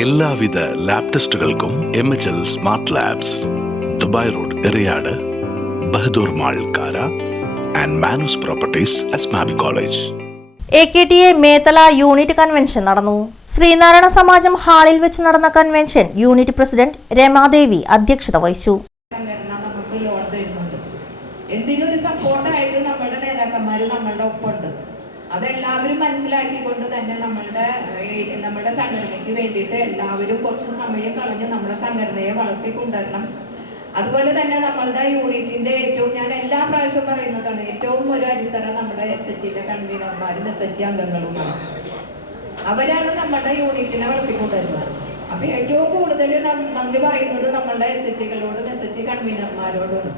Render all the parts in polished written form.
എല്ലാവിധ ലാബ് ടെസ്റ്റുകൾക്കും MHL smart labs, Dubai road, Eriyad, Bahadur mall, Kara and Manoos properties, Asmabi college. AKTA Methala unit convention നടന്നു. ശ്രീനാരായണ സമാജം ഹാളിൽ വെച്ച് നടന്ന കൺവെൻഷൻ യൂണിറ്റ് പ്രസിഡന്റ് രമാദേവി അധ്യക്ഷത വഹിച്ചു. എന്തിനൊരു സപ്പോർട്ടായിട്ട് നമ്മുടെ നേതാക്കന്മാർ നമ്മളുടെ ഒപ്പമുണ്ട്. അതെല്ലാവരും മനസ്സിലാക്കിക്കൊണ്ട് തന്നെ നമ്മുടെ സംഘടനയ്ക്ക് വേണ്ടിയിട്ട് എല്ലാവരും കുറച്ച് സമയം കളഞ്ഞ് നമ്മുടെ സംഘടനയെ വളർത്തിക്കൊണ്ടുവരണം. അതുപോലെ തന്നെ നമ്മളുടെ യൂണിറ്റിന്റെ ഞാൻ എല്ലാ പ്രാവശ്യം പറയുന്നതാണ്, ഏറ്റവും ഒരു അടിത്തറ നമ്മുടെ SHC കൺവീനർമാരും SHC അംഗങ്ങളുമാണ്. അവരാണ് നമ്മുടെ യൂണിറ്റിനെ വളർത്തിക്കൊണ്ടുവരുന്നത്. അപ്പൊ ഏറ്റവും കൂടുതൽ നന്ദി പറയുന്നത് നമ്മളുടെ SHCകളോടും SHC കൺവീനർമാരോടും.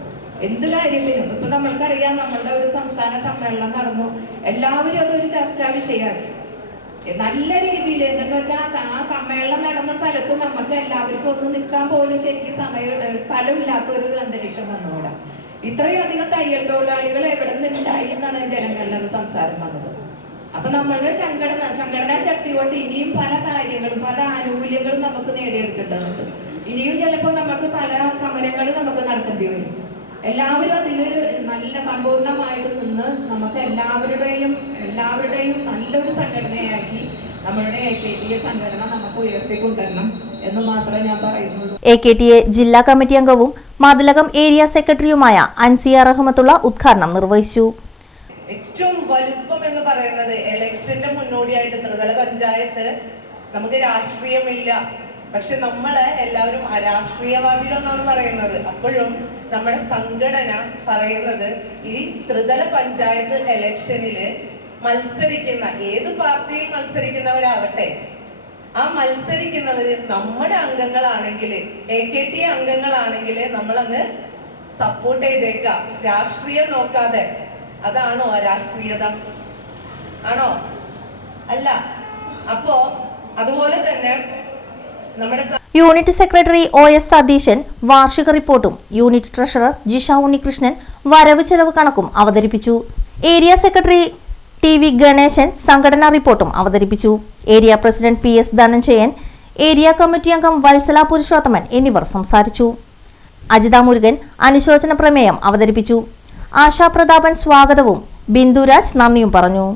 എന്ത് കാര്യത്തിനും ഇപ്പൊ നമ്മൾക്കറിയാം, നമ്മളുടെ ഒരു സംസ്ഥാന സമ്മേളനം നടന്നു, എല്ലാവരും അതൊരു ചർച്ചാ വിഷയമാക്കി നല്ല രീതിയിൽ. എന്താണെന്ന് വെച്ചാൽ ആ സമ്മേളനം നടന്ന സ്ഥലത്ത് നമുക്ക് എല്ലാവർക്കും ഒന്ന് നിൽക്കാൻ പോലും ശരിക്കും സ്ഥലമില്ലാത്ത ഒരു അന്തരീക്ഷം വന്നുകൂടാ. ഇത്രയും അധികം തയ്യൽ തൊഴിലാളികൾ എവിടെ നിന്നുണ്ടായി എന്നാണ് ജനങ്ങളുടെ സംസാരം വന്നത്. അപ്പൊ നമ്മളുടെ സംഘടനാ ശക്തി കൊണ്ട് ഇനിയും പല കാര്യങ്ങളും പല ആനുകൂല്യങ്ങളും നമുക്ക് നേടിയെടുക്കേണ്ടതുണ്ട്. ഇനിയും ചിലപ്പോൾ നമുക്ക് പല സമരങ്ങളും നമുക്ക് നടത്തേണ്ടി വരും. എല്ലാവരും അതിൽ നല്ല സമ്പൂർണമായിട്ട് നിന്ന് നമുക്ക് എല്ലാവരുടെയും നല്ലൊരു സംഘടനയാക്കി നമ്മളുടെ AKTA സംഘടന നമുക്ക് ഉയർത്തിക്കൊണ്ടുവരണം എന്ന് മാത്രമേ ഞാൻ പറയുന്നുള്ളൂ. AKTA ജില്ലാ കമ്മിറ്റി അംഗവും മതിലകം ഏരിയ സെക്രട്ടറിയുമായ അൻസിയ റഹ്മത്തുള്ള ഉദ്ഘാടനം നിർവഹിച്ചു. ഏറ്റവും വലുപ്പം എന്ന് പറയുന്നത് ഇലക്ഷന്റെ മുന്നോടിയായിട്ട് ത്രിതല പഞ്ചായത്ത് നമുക്ക് രാഷ്ട്രീയമില്ല, പക്ഷെ നമ്മള് എല്ലാവരും അരാഷ്ട്രീയവാദികളെന്നാണ് പറയുന്നത്. അപ്പോഴും നമ്മുടെ സംഘടന പറയുന്നത് ഈ ത്രിതല പഞ്ചായത്ത് ഇലക്ഷനില് മത്സരിക്കുന്ന ഏത് പാർട്ടിയിൽ മത്സരിക്കുന്നവരാവട്ടെ, ആ മത്സരിക്കുന്നവര് നമ്മുടെ അംഗങ്ങളാണെങ്കിൽ, AKTA അംഗങ്ങളാണെങ്കിൽ നമ്മളങ്ങ് സപ്പോർട്ട് ചെയ്തേക്കാം, രാഷ്ട്രീയം നോക്കാതെ. അതാണോ അരാഷ്ട്രീയത? ആണോ? അല്ല. അപ്പോ അതുപോലെ തന്നെ നമ്മുടെ യൂണിറ്റ് സെക്രട്ടറി OS സതീശൻ വാർഷിക റിപ്പോർട്ടും യൂണിറ്റ് ട്രഷറർ ജിഷ ഉണ്ണികൃഷ്ണൻ വരവ് ചെലവ് കണക്കും അവതരിപ്പിച്ചു. ഏരിയ സെക്രട്ടറി TV ഗണേശൻ സംഘടനാ റിപ്പോർട്ടും അവതരിപ്പിച്ചു. Area president PS Dhananjayan, area committee അംഗം വത്സല പുരുഷോത്തമൻ എന്നിവർ സംസാരിച്ചു. അജിത മുരുകൻ അനുശോചന പ്രമേയം അവതരിപ്പിച്ചു. ആശാ പ്രതാപൻ സ്വാഗതവും ബിന്ദുരാജ് നന്ദിയും പറഞ്ഞു.